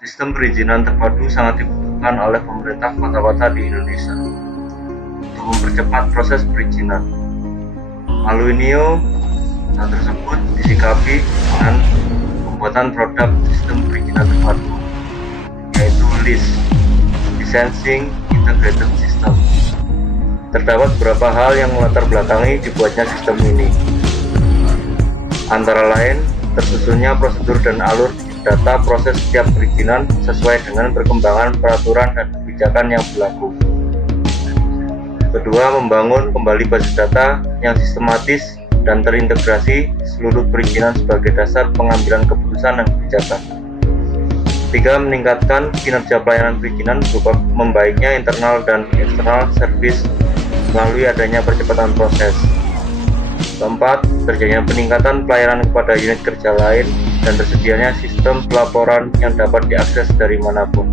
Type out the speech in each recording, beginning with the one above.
Sistem perizinan terpadu sangat dibutuhkan oleh pemerintah kota-kota di Indonesia untuk mempercepat proses perizinan. Melalui NIO, hal tersebut disikapi dengan pembuatan produk sistem perizinan terpadu, yaitu LIS (Licensing Integrated System). Terdapat beberapa hal yang melatar belakangi dibuatnya sistem ini, antara lain tersusunnya prosedur dan alur data proses setiap perizinan sesuai dengan perkembangan peraturan dan kebijakan yang berlaku. Kedua, membangun kembali basis data yang sistematis dan terintegrasi seluruh perizinan sebagai dasar pengambilan keputusan dan kebijakan. Ketiga, meningkatkan kinerja pelayanan perizinan berupa membaiknya internal dan eksternal service melalui adanya percepatan proses. Keempat, terjadinya peningkatan pelayanan kepada unit kerja lain dan tersedianya sistem pelaporan yang dapat diakses dari manapun.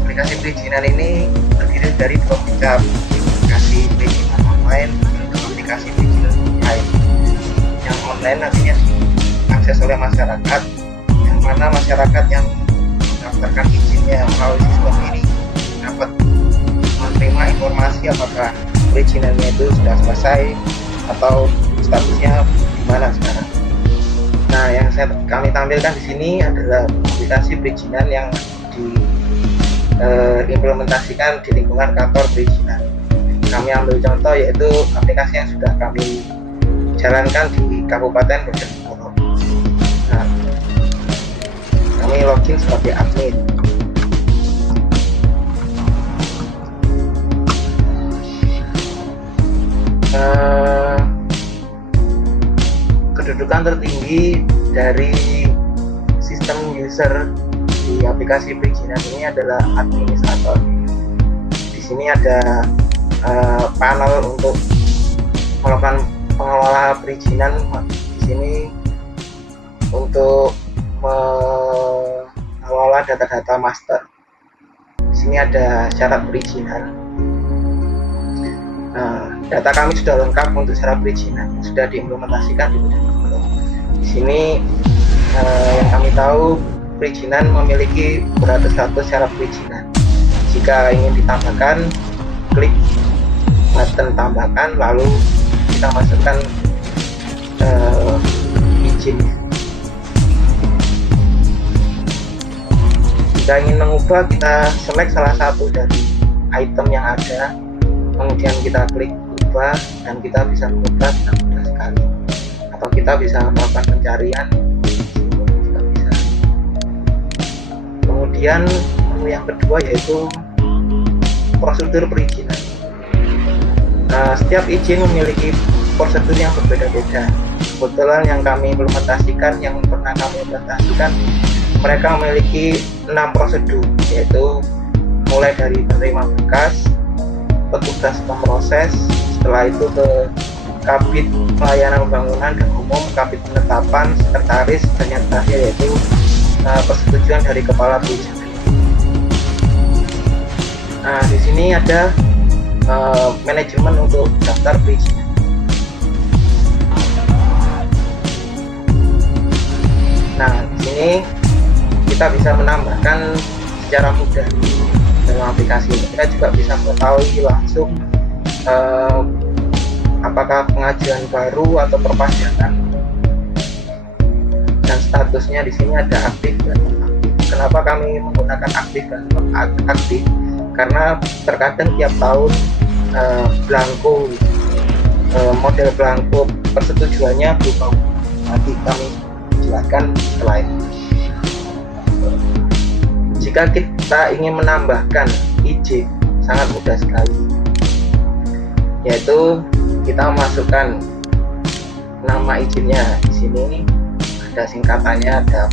Aplikasi perizinan ini terdiri dari dua macam, aplikasi perizinan online dan aplikasi perizinan offline. Yang online nantinya diakses oleh masyarakat, yang mana masyarakat yang mendaftarkan izinnya melalui sistem ini dapat menerima informasi apakah perizinannya itu sudah selesai atau statusnya di mana sekarang. Nah, yang kami tampilkan di sini adalah aplikasi perizinan yang diimplementasikan di lingkungan kantor perizinan. Kami ambil contoh yaitu aplikasi yang sudah kami jalankan di Kabupaten Bojonegoro. Nah, kami login sebagai admin. Kedudukan tertinggi dari sistem user di aplikasi perizinan ini adalah administrator. Di sini ada panel untuk melakukan pengelola perizinan. Di sini untuk mengelola data-data master. Di sini ada syarat perizinan. Data kami sudah lengkap untuk syarat perizinan, sudah diimplementasikan di Bojonegoro. Di sini yang kami tahu perizinan memiliki beratus-ratus syarat perizinan. Jika ingin ditambahkan, klik button tambahkan, lalu kita masukkan izinnya. Jika ingin mengubah, kita select salah satu dari item yang ada, kemudian kita klik ubah dan kita bisa mengubah dengan mudah sekali. Atau kita bisa melakukan pencarian. Kemudian menu yang kedua yaitu prosedur perizinan. Setiap izin memiliki prosedur yang berbeda-beda. Kebetulan yang kami implementasikan, mereka memiliki 6 prosedur, yaitu mulai dari penerima berkas, petugas pemroses, setelah itu ke kabid pelayanan pembangunan dan umum, kabid penetapan, sekretaris, dan yang terakhir yaitu persetujuan dari kepala perizinan. Di sini ada manajemen untuk daftar perizinan. Nah, di sini kita bisa menambahkan secara mudah dalam aplikasi ini. Kita juga bisa mengetahui langsung apakah pengajuan baru atau perpanjangan, dan statusnya di sini ada aktif dan non-aktif. Kenapa kami menggunakan aktif dan non-aktif? Karena terkadang tiap tahun belangko model belangko persetujuannya berubah. Nanti kami jelaskan setelah ini. Jika kita ingin menambahkan izin, sangat mudah sekali, yaitu kita masukkan nama izinnya. Di sini ada singkatannya, ada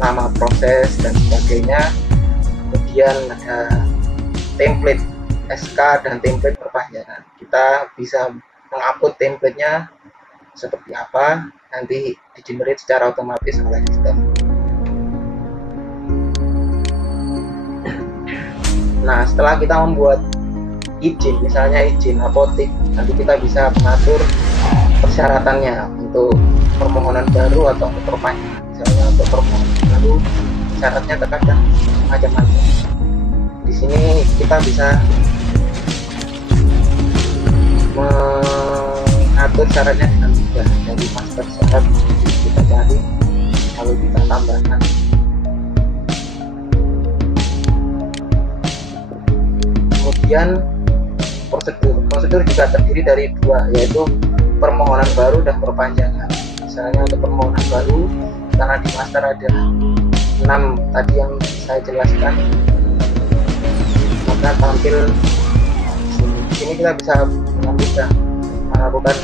nama proses dan sebagainya. Kemudian ada template SK dan template perpanjangan. Kita bisa mengupload templatenya seperti apa, nanti di-generate secara otomatis oleh sistem. Nah, setelah kita membuat izin, misalnya izin apotik, nanti kita bisa mengatur persyaratannya untuk permohonan baru atau untuk perpanjangan. Misalnya untuk permohonan baru syaratnya terkadang macam-macam. Di sini kita bisa mengatur syaratnya dengan mudah dari master syarat kita cari lalu kita tambahkan. Kemudian prosedur juga terdiri dari dua, yaitu permohonan baru dan perpanjangan. Misalnya untuk permohonan baru, karena di master ada 6 tadi yang saya jelaskan, maka tampil di sini kita bisa dengan mudah melakukan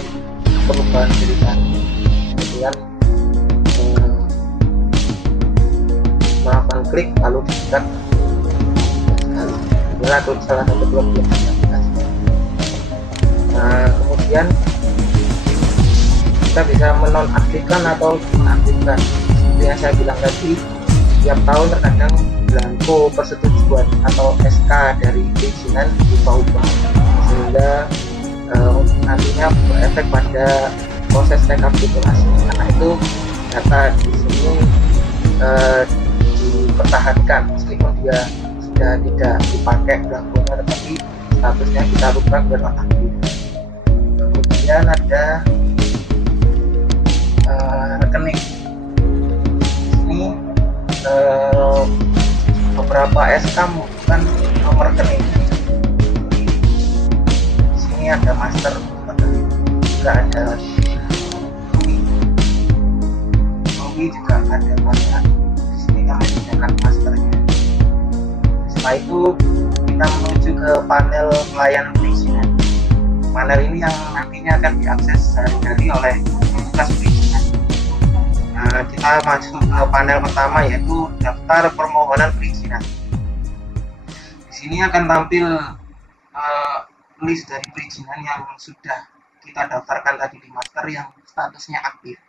perubahan tulisan, kemudian melakukan klik lalu dibuka. Inilah salah satu kelebihan dari aplikasi. Nah, kemudian kita bisa menonaktifkan atau mengaktifkan. Seperti yang saya bilang tadi, tiap tahun terkadang belangko persetujuan atau SK dari perizinan diubah-ubah, sehingga nantinya berefek pada proses rekapitulasi. Karena itu data di sini dipertahankan meskipun dia sudah tidak dipakai belangkonya, tetapi statusnya kita rubah bernonaktif. Kemudian ada rekening. Ini beberapa SK membutuhkan nomor rekening. Di sini ada master, juga ada UI juga ada banyak. Di sini kami gunakan masternya. Setelah itu kita menuju ke panel pelayanan perizinan. Panel ini yang nantinya akan diakses sehari-hari oleh petugas perizinan. Nah, kita masuk ke panel pertama, yaitu daftar permohonan perizinan. Di sini akan tampil list dari perizinan yang sudah kita daftarkan tadi di master yang statusnya aktif.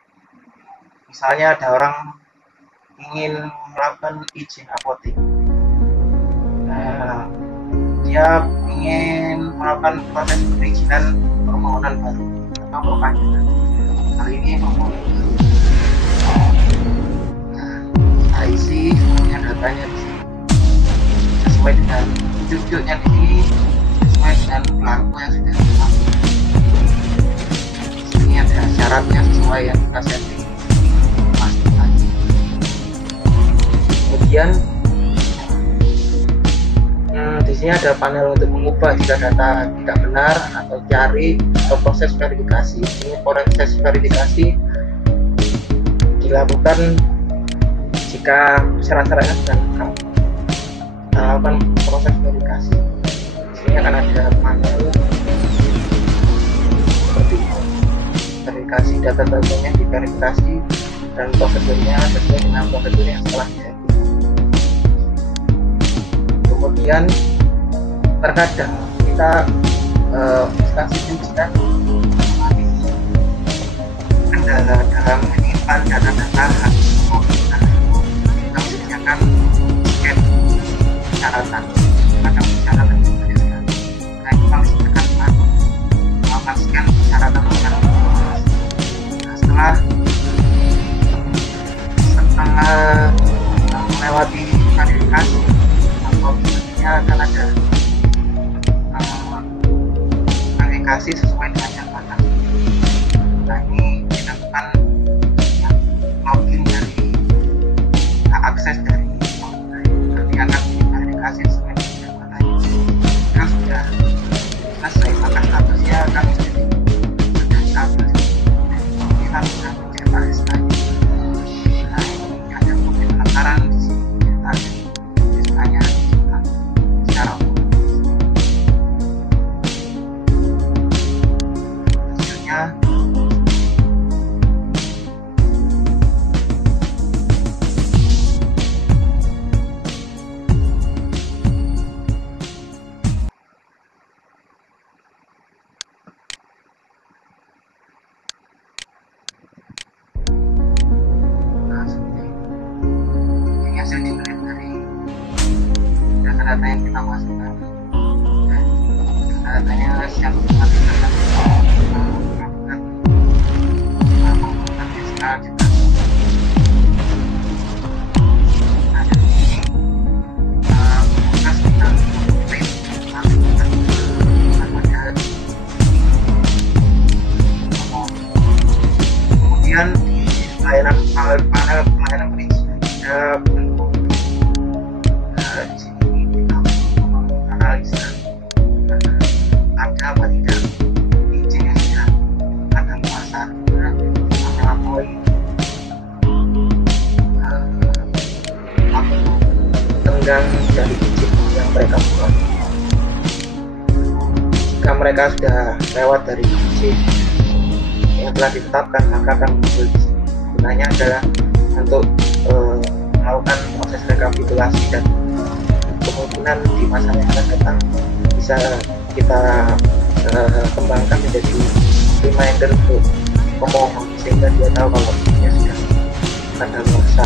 Misalnya ada orang ingin melakukan izin apotik. Nah, dia ingin melakukan proses perizinan permohonan baru atau perpanjangan. Kali ini permohonan baru. Nah, kita isi semuanya datanya di sini sesuai dengan cucuknya di sini, sesuai dengan belangko yang sudah kita. Di sini ada syaratnya sesuai yang kita setting. Kemudian di sini ada panel untuk mengubah jika data tidak benar atau cari atau proses verifikasi. Ini proses verifikasi dilakukan jika syarat-syaratnya sudah lengkap. Kita lakukan proses verifikasi. Di sini akan ada panel seperti ini. Verifikasi data-datanya diverifikasi dan prosedurnya sesuai dengan prosedur yang setelah disetting. Kemudian terkadang kita instansi perizinan kendala dalam menyimpan data-data hasil permohonan itu kita sediakan scan persyaratan, kadang persyaratan itu banyak sekali. Nah, kita sediakan melakukan scan persyaratan. Nah, setelah melewati verifikasi, akan ada verifikasi sesuai dengan jabatan. Nah, ini dilakukan login dari akses dari nanti akan diverifikasi sesuai dengan jabatan. Jika sudah selesai, maka statusnya akan menjadi sudah diambil. Kita bisa mencetak SK. Nah, ini ada bukti pendaftaran di sini. Kita SK-nya secara hasilnya hasil generate dari data-data yang kita masukkan. hanya siap melakukan pembuatan SK juga ada di sini. Tugas kita print kemudian di layanan panel pelayanan perizinan ada di sini kita analisa ada apa tidak izin yang sudah ada pasar melampaui waktu tenggang dari izin yang mereka buat. Jika mereka sudah lewat dari izin yang telah ditetapkan, maka akan muncul di sini. Gunanya adalah untuk melakukan proses rekapitulasi dan kemungkinan di masa yang akan datang bisa kita kembangkan menjadi reminder untuk pemohon sehingga dia tahu kalau dia sudah kadaluarsa.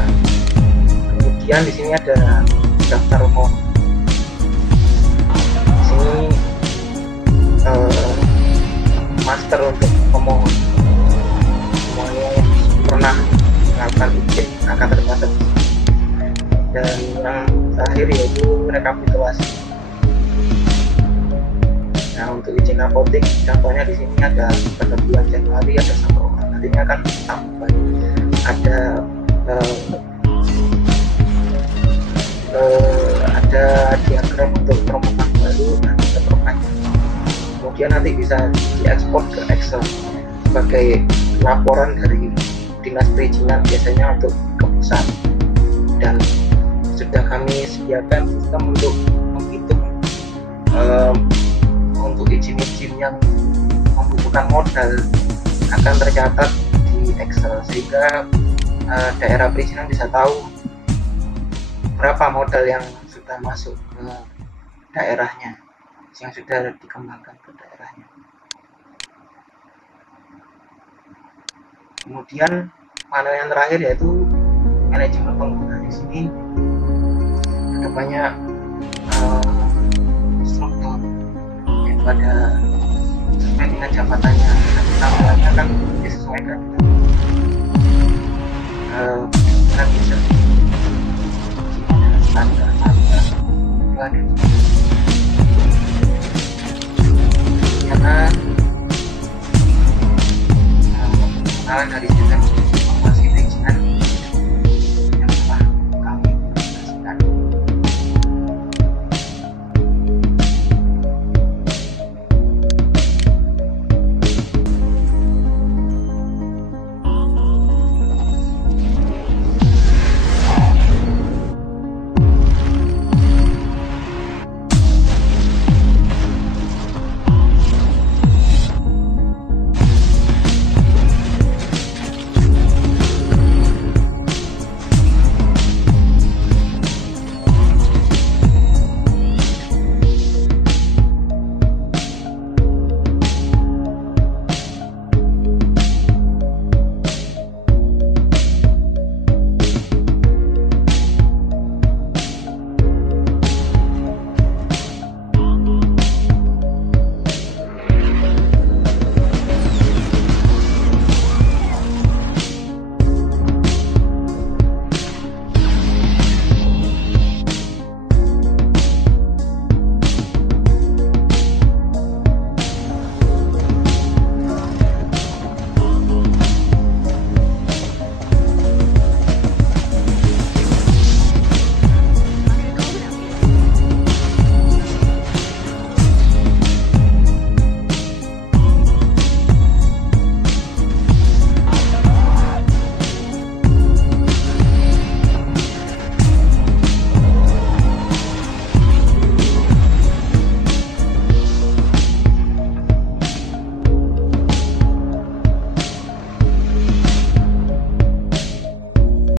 Kemudian di sini ada daftar pemohon. Di sini master untuk pemohon semuanya yang pernah melakukan izin akan tercatat. Dan yang terakhir yaitu rekapitulasi. Nah, untuk izin apotik contohnya di sini ada pada bulan Januari ada 1 orang, nantinya akan tambah ada diagram untuk permohonan baru dan seterusnya. Kemudian nanti bisa diekspor ke Excel sebagai laporan dari dinas perizinan biasanya untuk ke pusat, dan sudah kami sediakan sistem untuk menghitung untuk izin-izin yang membutuhkan modal akan tercatat di Excel sehingga daerah perizinan bisa tahu berapa modal yang sudah masuk ke daerahnya, yang sudah dikembangkan ke daerahnya. Kemudian panel yang terakhir yaitu manajemen pengguna. Di sini ada banyak struktur yaitu ada sesuai dengan jabatannya, dan tampilannya kan disesuaikan dengan bisa standar itu ada karena pengenalan dari